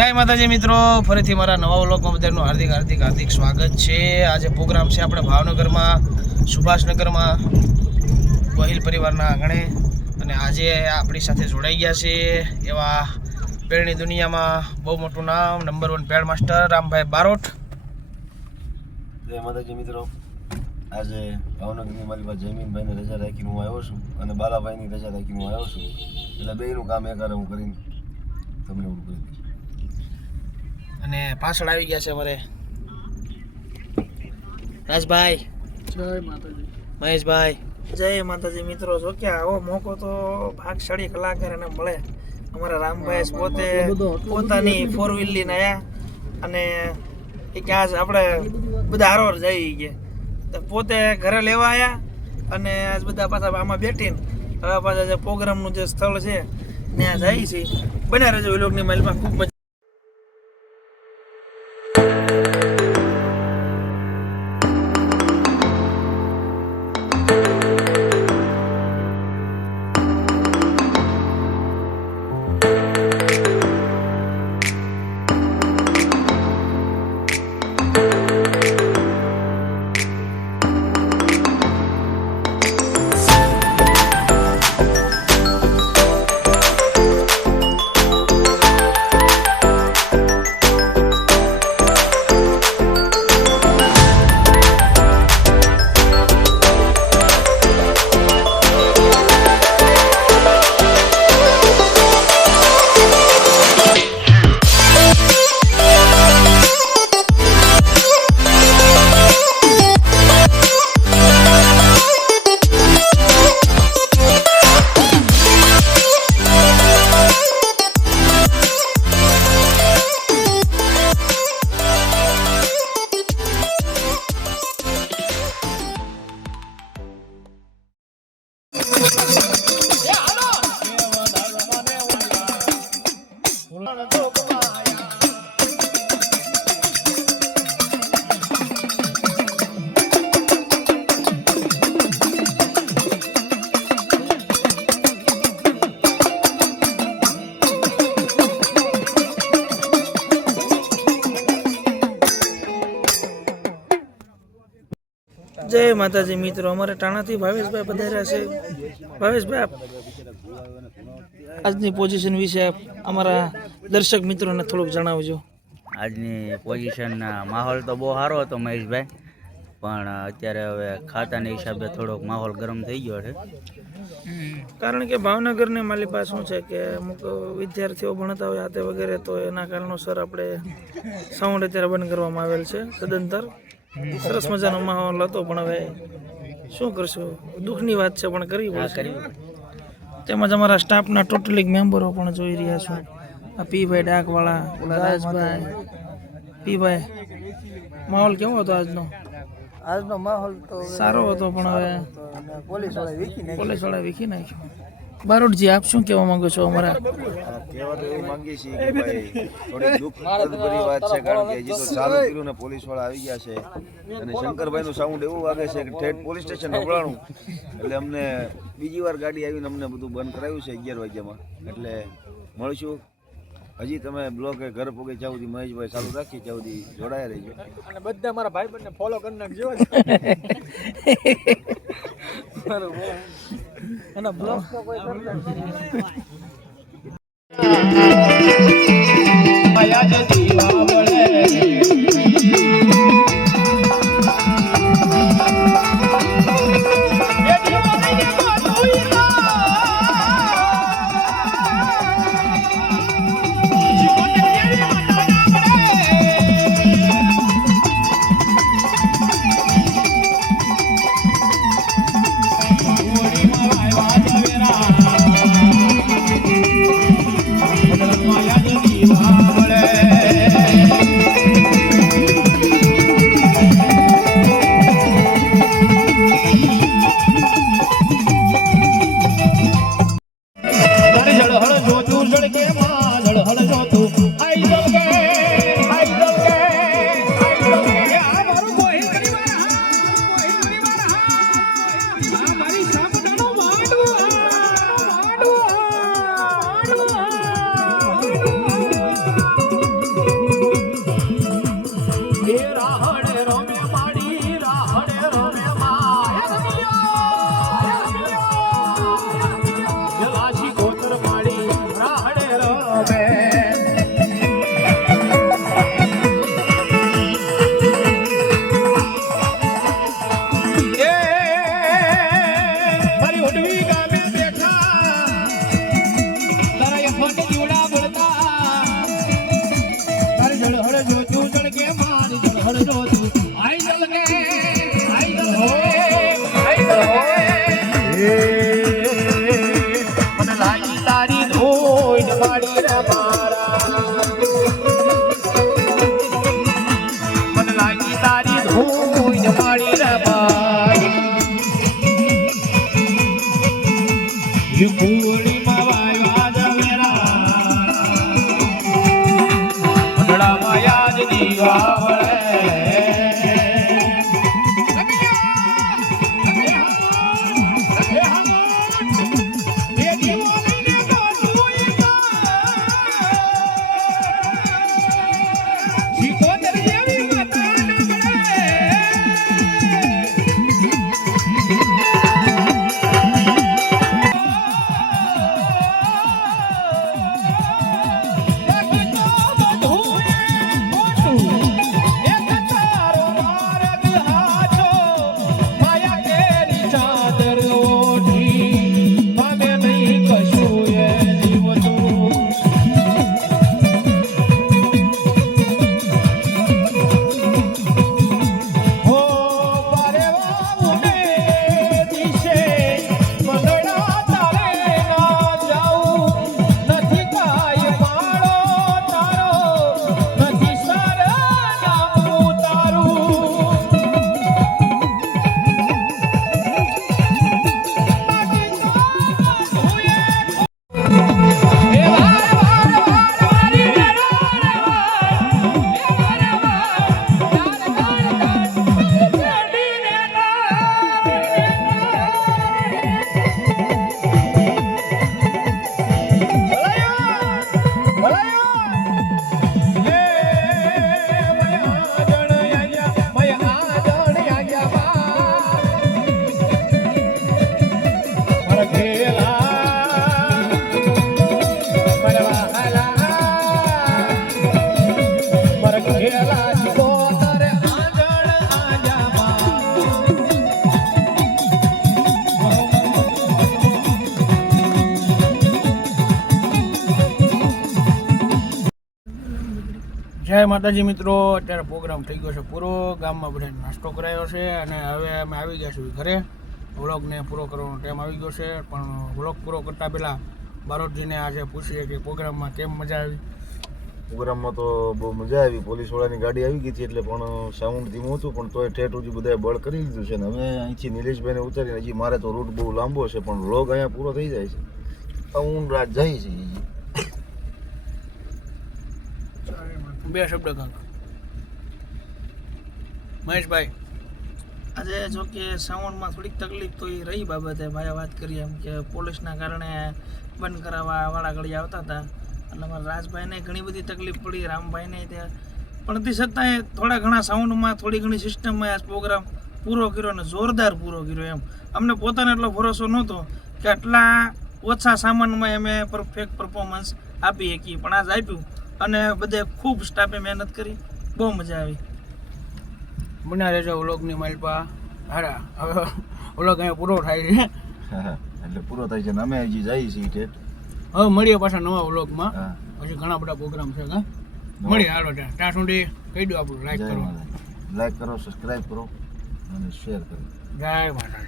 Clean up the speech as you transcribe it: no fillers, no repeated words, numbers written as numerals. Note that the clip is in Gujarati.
જય માતાજી મિત્રો, ફરીથી મારા નવા વ્લોગમાં બધાનું હાર્દિક સ્વાગત છે। આજે પ્રોગ્રામ છે આપણે ભાવનગરમાં સુભાષનગરમાં ગોહિલ પરિવારના આંગણે, અને આજે આપણી સાથે જોડાઈ ગયા છે એવા પેડની દુનિયામાં બહુ મોટું નામ number 1 pad master Rambhai Barot. જય માતાજી મિત્રો, આજે ભાવનગરની મારી પાસે જયમીનભાઈને રજા રાખીને હું આવ્યો છું અને બાલાભાઈની રજા રાખીને હું આવ્યો છું, એટલે બેયનું કામ એકારે હું કરીને તમને હું કરી દઈશ। અને પાછળ આવી ગયા છે અમારે રાજભાઈ, જય માતાજી, મહેશભાઈ, જય માતાજી મિત્રો। જો કે આવો મોકો તો ભાગશાળી કલાકાર એને મળે। અમારા રામભાઈ પોતે પોતાની 4 વ્હીલ લઈને આવ્યા, અને એ કે આજ આપણે બધા હારોર જઈ ગયા, પોતે ઘરે લેવા આવ્યા, અને આજ બધા પાછા આમાં બેઠીને હવે પાછા જે પ્રોગ્રામનું જે સ્થળ છે ત્યાં જાય છે। બન્યા રહેજો એ લોકોની માઇલમાં, ખૂબ મજા। જય માતાજી મિત્રો, અમારે ટાણાથી ભાવેશભાઈ પધાર્યા છે। ભાવેશભાઈ, આજની પોઝિશન વિશે અમારા દર્શક મિત્રોને થોડુંક જણાવજો। આજની પોઝિશનના માહોલ તો બહુ સારો હતો મહેશભાઈ, પણ અત્યારે હવે ખાતાના હિસાબે થોડોક માહોલ ગરમ થઈ ગયો છે। કારણ કે ભાવનગરની મારી પાસે શું છે કે અમુક વિદ્યાર્થીઓ ભણતા હોય આતે વગેરે, તો એના કારણોસર આપણે સાઉન્ડ અત્યારે બંધ કરવામાં આવેલ છે સદંતર। સરસ મજાનો માહોલ હતો, પણ હવે શું કરશું, દુઃખની વાત છે પણ કરવી પડશે। તેમજ અમારા સ્ટાફના ટોટલી મેમ્બરો પણ જોઈ રહ્યા છો। આ પીભાઈ ડાકવાળા, ઓલા રાજભાઈ, પીભાઈ, માહોલ કેવો હતો આજનો? આજનો માહોલ તો સારો હતો, પણ હવે પોલીસ વાળા વીખી નાખ્યો। બારોટજી, આપ શું કહેવા માંગો છો? અમારા કહેવા તો એવું માંગીએ છીએ કે ભાઈ થોડી દુઃખભરી વાત છે, કારણ કે હજી તો ચાલુ કર્યું ને પોલીસ વાળા આવી ગયા છે, અને શંકરભાઈનું સાઉન્ડ એવું વાગે છે કે ઠેઠ પોલીસ સ્ટેશન નબળાણું, એટલે અમને બીજી વાર ગાડી આવીને અમને બધું બંધ કરાવ્યું છે 11 વાગ્યામાં। એટલે મળશું, હજી તમે બ્લોકે ઘર પોગે ત્યાં સુધી મહેશભાઈ ચાલુ રાખી ત્યાં સુધી જોડાયા રહીજો, અને બધા મારા ભાઈબંધને ફોલો કરી નાખજો એના બ્લોગ તો કોઈ કરતા માયા જય માતાજી મિત્રો, અત્યારે પ્રોગ્રામ થઈ ગયો છે પૂરો. ગામમાં બધા નાસ્તો કરાયો છે અને હવે અમે આવી ગયા છીએ ઘરે. વ્લોગને પૂરો કરવાનો ટાઈમ આવી ગયો છે, પણ વ્લોગ પૂરો કરતાં પહેલાં બારોટજીને આજે પૂછીએ કે પ્રોગ્રામમાં કેમ મજા આવી. પ્રોગ્રામમાં તો બહુ મજા આવી. પોલીસવાળાની ગાડી આવી ગઈ હતી એટલે પણ સાઉન્ડ ધીમું હતું, પણ તોય ઠેઠ સુધી બધાએ બળ કરી લીધું છે. ને હવે અહીંથી નિલેશભાઈને ઉતારીને હજી મારે તો રૂટ બહુ લાંબો છે, પણ વ્લોગ અહીંયા પૂરો થઈ જાય છે. ઊંડ રાત જાય છે. બે શબ્દ કાંક મહેશભાઈ. આજે જો કે સાઉન્ડમાં થોડીક તકલીફ તો એ રહી બાબતે ભાઈએ વાત કરી એમ કે પોલીસના કારણે બંધ કરાવવા વાળા ઘડી આવતા હતા, એટલે અમારા રાજભાઈને ઘણી બધી તકલીફ પડી, રામભાઈને ત્યાં. પણ તે છતાંય થોડા ઘણા સાઉન્ડમાં થોડી ઘણી સિસ્ટમમાં આ પ્રોગ્રામ પૂરો કર્યો અને જોરદાર પૂરો કર્યો. એમ અમને પોતાને એટલો ભરોસો નહોતો કે આટલા ઓછા સામાનમાં અમે પરફેક્ટ પરફોર્મન્સ આપી શકીએ, પણ આજ આપ્યું અને બધે ખૂબ સ્ટાફે મહેનત કરી, બહુ મજા આવી. બના રહેજો વ્લોગની માલપા. હારા હવે વ્લોગ અહીંયા પૂરો થાય છે. એટલે પૂરો થાય છે ને અમે હજી જઈએ છીએ ઠેઠ. હવે મળીએ પાછા નવા વ્લોગમાં. હા, પછી ઘણા બધા પ્રોગ્રામ છે. હા મળીએ. હાલો ત્યાં સુધી કહી દો આપણું લાઈક કરો, લાઈક કરો, સબસ્ક્રાઈબ કરો અને શેર કરો. જય માતા.